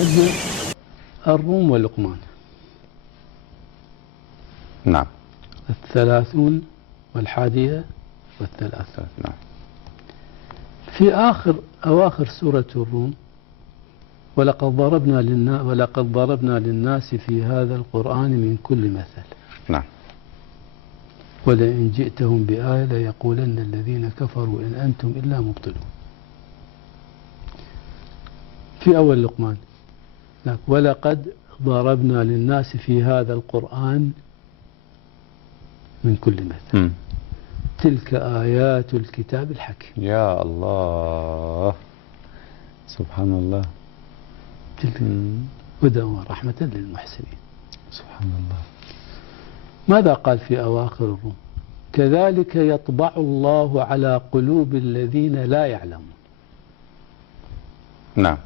عندنا الروم ولقمان. نعم. 30 والحادية والثلاثون. نعم. في أواخر سورة الروم ولقد ضربنا للناس في هذا القرآن من كل مثل. نعم. ولئن جئتهم بآية ليقولن الذين كفروا إن أنتم إلا مبطلون. في أول لقمان ولقد ضربنا للناس في هذا القرآن من كل مثل تلك آيات الكتاب الحكيم. يا الله سبحان الله. تلك هدى ورحمة للمحسنين. سبحان الله. ماذا قال في أواخر الروم؟ كذلك يطبع الله على قلوب الذين لا يعلمون. نعم.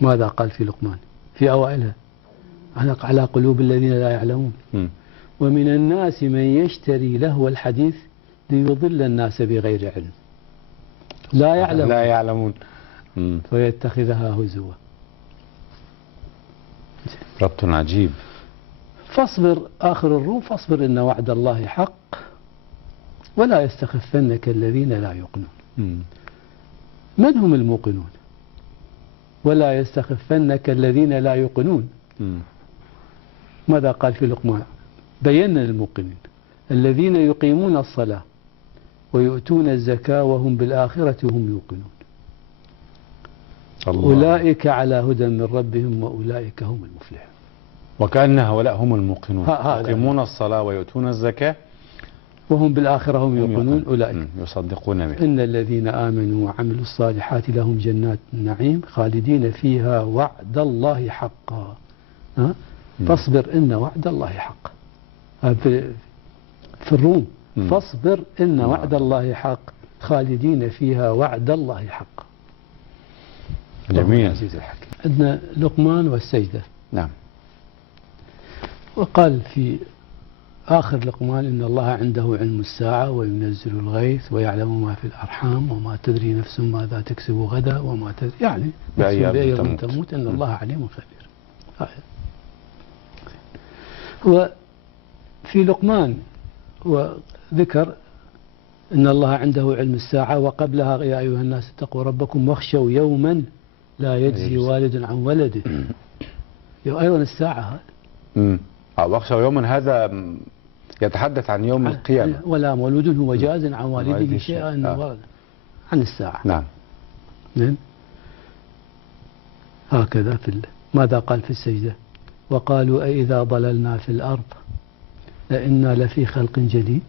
ماذا قال في لقمان في أوائلها؟ على قلوب الذين لا يعلمون. ومن الناس من يشتري لهو الحديث ليضل الناس بغير علم. لا يعلمون فيتخذها هزوا. ربط عجيب. فاصبر آخر الروم فاصبر إن وعد الله حق ولا يستخفنك الذين لا يوقنون. من هم الموقنون؟ ولا يستخفنك الذين لا يوقنون. ماذا قال في لقمان؟ بينا الموقنين الذين يقيمون الصلاة ويؤتون الزكاة وهم بالآخرة هم يوقنون. الله. أولئك على هدى من ربهم وأولئك هم المفلحون. وكأن هؤلاء هم الموقنون يقيمون الصلاة ويؤتون الزكاة وهم بالآخرة هم يوقنون. أولئك يصدقون به. إن الذين آمنوا وعملوا الصالحات لهم جنات النعيم خالدين فيها وعد الله حقا. فاصبر إن وعد الله حق. في الروم فاصبر إن وعد الله حق خالدين فيها وعد الله حق. جميل. عندنا لقمان والسجدة. نعم. وقال في آخر لقمان إن الله عنده علم الساعة وينزل الغيث ويعلم ما في الأرحام وما تدري نفس ماذا تكسب غدا وما تدري يعني بأي أرض تموت إن الله عليم خبير. وفي لقمان وذكر إن الله عنده علم الساعة وقبلها يا أيها الناس اتقوا ربكم واخشوا يوما لا يجزي والد عن ولده. أيضا الساعة واخشوا يوما هذا يتحدث عن يوم القيامة. ولا مولود هو جاز عن والده شيئا عن الساعة. نعم. هكذا ماذا قال في السجدة؟ وقالوا أئذا ضللنا في الأرض لإنا لفي خلق جديد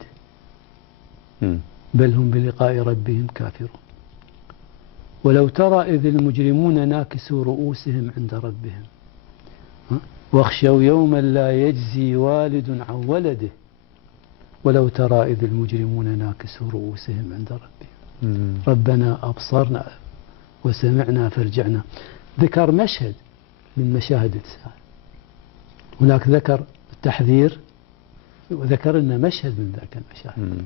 بل هم بلقاء ربهم كافرون. ولو ترى إذ المجرمون ناكسوا رؤوسهم عند ربهم واخشوا يوما لا يجزي والد عن ولده ولو ترى إذ المجرمون ناكسوا رؤوسهم عند ربهم ربنا أبصرنا وسمعنا فارجعنا. ذكر مشهد من مشاهد الساعة. هناك ذكر التحذير وذكر لنا مشهد من ذاك المشاهد.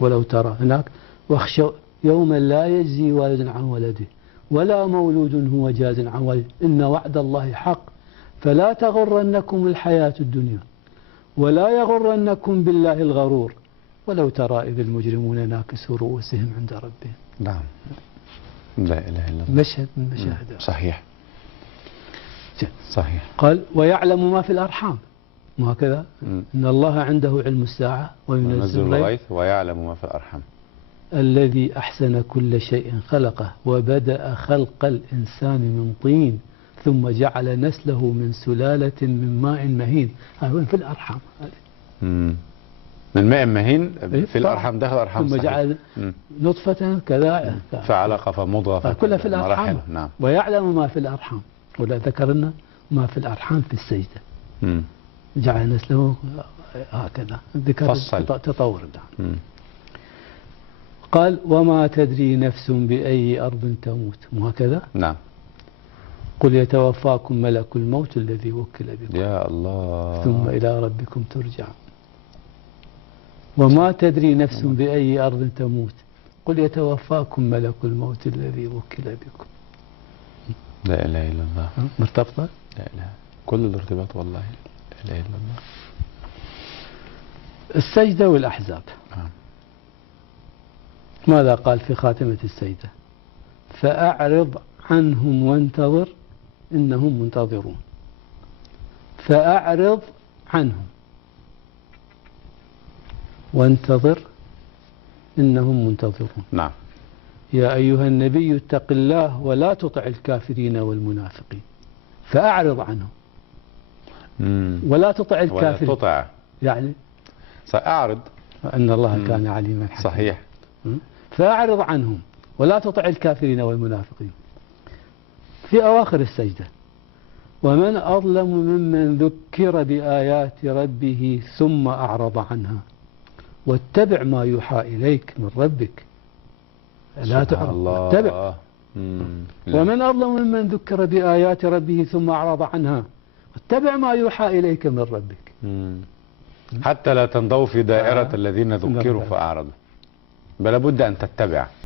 ولو ترى هناك واخشوا يوما لا يجزي والد عن ولده ولا مولود هو جاز عن والده إن وعد الله حق فلا تغرنكم الحياة الدنيا ولا يغرنكم بالله الغرور ولو ترى إذ المجرمون ناكسوا رؤوسهم عند ربهم. نعم. لا إله إلا الله. مشهد من مشاهد. صحيح. صحيح. قال ويعلم ما في الأرحام. وهكذا إن الله عنده علم الساعة وينزل الغيث ويعلم ما في الأرحام. الذي أحسن كل شيء خلقه وبدأ خلق الإنسان من طين ثم جعل نسله من سلالة من ماء مهين. هذا في الأرحام. من ماء مهين في الأرحام داخل الأرحام. ثم جعل نطفة كذا فعلقة فمضغة كلها في الأرحام. نعم. ويعلم ما في الأرحام. ولا ذكرنا ما في الأرحام في السجدة. جعل نسله هكذا ذكر تطور. قال وما تدري نفس بأي أرض تموت. وهكذا. نعم. قل يتوفاكم ملك الموت الذي وكل بكم يا الله ثم إلى ربكم ترجعون. وما تدري نفس بأي أرض تموت قل يتوفاكم ملك الموت الذي وكل بكم. لا اله الا الله. مرتبطة؟ لا اله، كل الارتباط والله. لا اله الا الله. السجدة والأحزاب. ماذا قال في خاتمة السجدة؟ فأعرض عنهم وانتظر إنهم منتظرون. فأعرض عنهم وانتظر إنهم منتظرون. نعم. يا أيها النبي اتق الله ولا تطع الكافرين والمنافقين. فأعرض عنهم ولا تطع الكافرين. ولا تطع يعني سأعرض أن الله كان عليما حكيما. صحيح. فأعرض عنهم ولا تطع الكافرين والمنافقين. في أواخر السجدة: ومن أظلم ممن ذكر بآيات ربه ثم أعرض عنها واتبع ما يوحى إليك من ربك. لا تعرض، واتبع. ومن أظلم ممن ذكر بآيات ربه ثم أعرض عنها واتبع ما يوحى إليك من ربك. حتى لا تنضوي في دائرة الذين ذكروا فأعرضوا، بل لابد أن تتبع.